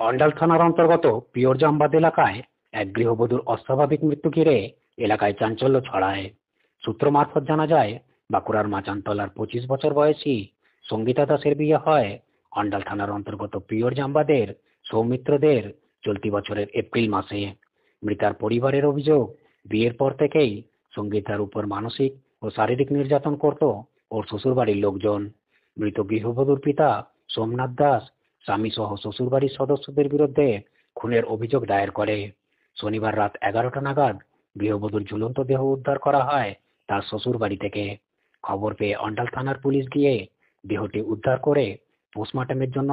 অন্ডাল থানার অন্তর্গত পিওরজামবাদ এলাকায় এক গৃহবধূর অস্বাভাবিক মৃত্যু ঘিরে এলাকায় চাঞ্চল্য ছড়ায়। সূত্র মারফত জানা যায়, বাঁকুড়ার মাচানতলার 25 বছর বয়সী সঙ্গীতা দাসের বিয়ে হয় অন্ডাল থানার অন্তর্গত পিওরজামবাদের সৌমিত্রদের চলতি বছরের এপ্রিল মাসে। মৃতার পরিবারের অভিযোগ, বিয়ের পর থেকেই সঙ্গীতার উপর মানসিক ও শারীরিক নির্যাতন করত ওর শ্বশুরবাড়ির লোকজন। মৃত গৃহবধূর পিতা সোমনাথ দাস স্বামী সহ শ্বশুরবাড়ির সদস্যদের বিরুদ্ধে খুনের অভিযোগ দায়ের করে। শনিবার রাত 11টা নাগাদ গৃহবধূর ঝুলন্ত দেহ উদ্ধার করা হয় তার শ্বশুরবাড়ি থেকে। খবর পেয়ে অন্ডাল থানার পুলিশ গিয়ে দেহটি উদ্ধার করে পোস্টমর্টমের জন্য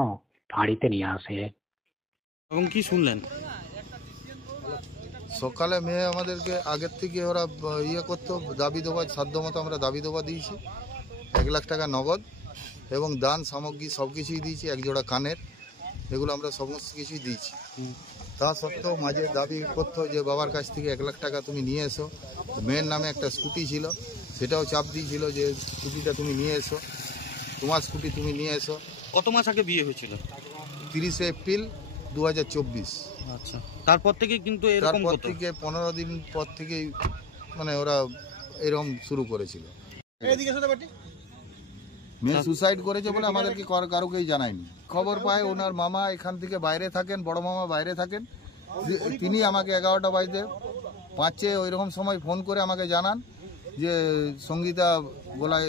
ফাঁড়িতে নিয়ে আসে। এবং কি শুনলেন? সকালে মেয়ে আমাদেরকে আগের থেকে ওরা ইয়ে করতো, দাবি দেওয়া সাধ্য মতো আমরা দাবি দেওয়া দিয়েছি। 1 লাখ টাকা নগদ এবং দান সামগ্রী সব কিছুই দিয়েছি, একজোড়া কানের, এগুলো আমরা সমস্ত কিছুই দিয়েছি। তা সত্ত্বেও মাঝে দাবি করতো যে বাবার কাছ থেকে 1 লাখ টাকা তুমি নিয়ে এসো। মেয়ের নামে একটা স্কুটি ছিল, সেটাও চাপ দিয়েছিল যে স্কুটিটা তুমি নিয়ে এসো, তোমার স্কুটি তুমি নিয়ে এসো। কত মাস আগে বিয়ে হয়েছিল? 30 এপ্রিল 2024। আচ্ছা, তারপর থেকে কিন্তু তারপর থেকে 15 দিন পর থেকেই মানে ওরা এরকম শুরু করেছিল। মেয়ে সুসাইড করেছে বলে আমাদেরকে কারোকেই জানায়নি। খবর পায় ওনার মামা এখান থেকে বাইরে থাকেন, বড় মামা বাইরে থাকেন, তিনি আমাকে 11টা বাজতে 5-এ ওইরকম সময় ফোন করে আমাকে জানান যে সঙ্গীতা গলায়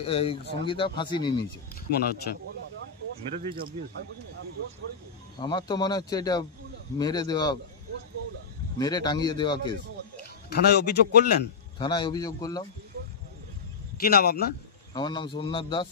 সঙ্গীতা ফাঁসি নিয়ে নিয়েছে। মনে হচ্ছে আমার তো মনে হচ্ছে এটা মেরে টাঙিয়ে দেওয়া কেস। থানায় অভিযোগ করলেন? থানায় অভিযোগ করলাম। কি নাম আপনার? আমার নাম সোমনাথ দাস।